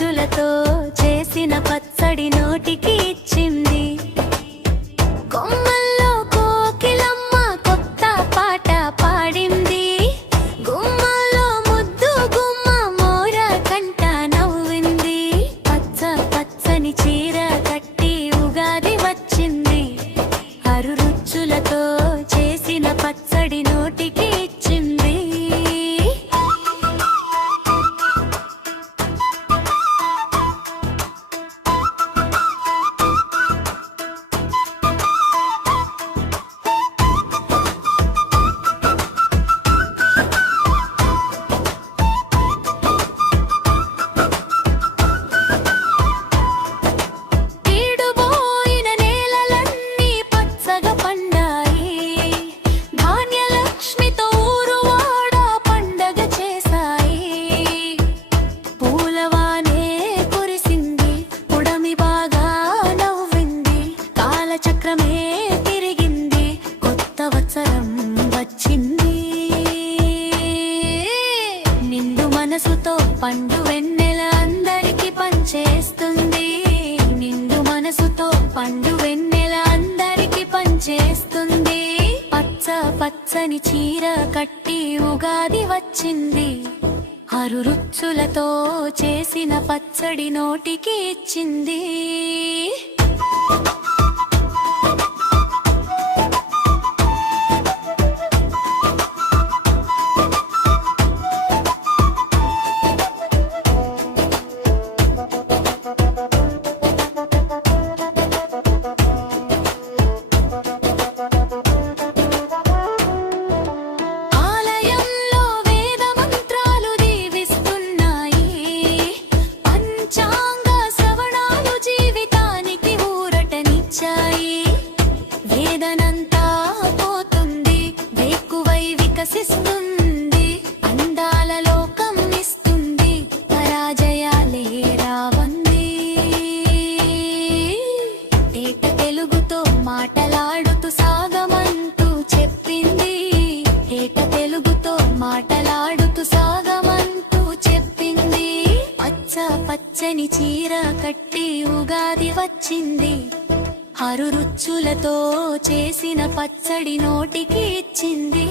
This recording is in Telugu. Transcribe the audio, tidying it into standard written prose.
రుచులతో చేసిన పచ్చడి నోటికి ఇచ్చింది. కొమ్మల్లో కోకిలమ్మ కొత్త పాట పాడింది. గుమ్మలో ముద్దు గుమ్మ మోర కంట నవ్వింది. పచ్చ పచ్చని చీర కట్టి ఉగాది వచ్చింది. ఆరు రుచులతో చేసిన పచ్చడి నోటికి ఇచ్చింది. చక్రమే తిరిగింది, కొత్త వత్సరం వచ్చింది. నిండు మనసుతో పండు వెన్నెల అందరికి పంచేస్తుంది. నిండు మనసుతో పండు వెన్నెల అందరికి పంచేస్తుంది. పచ్చ పచ్చని చీర కట్టి ఉగాది వచ్చింది. ఆరు రుచులతో చేసిన పచ్చడి నోటికి ఇచ్చింది. వేదనంతా పోతుంది, వేకువై వికసిస్తుంది. అందాల లోకం ఇస్తుంది, పరాజయాలే రావంది. తేట తెలుగుతో మాటలాడుతూ సాగమంటూ చెప్పింది. తేట తెలుగుతో మాటలాడుతూ సాగమంటూ చెప్పింది. పచ్చ పచ్చని చీర కట్టి ఉగాది వచ్చింది. ఆరు రుచులతో చేసిన పచ్చడి నోటికి ఇచ్చింది.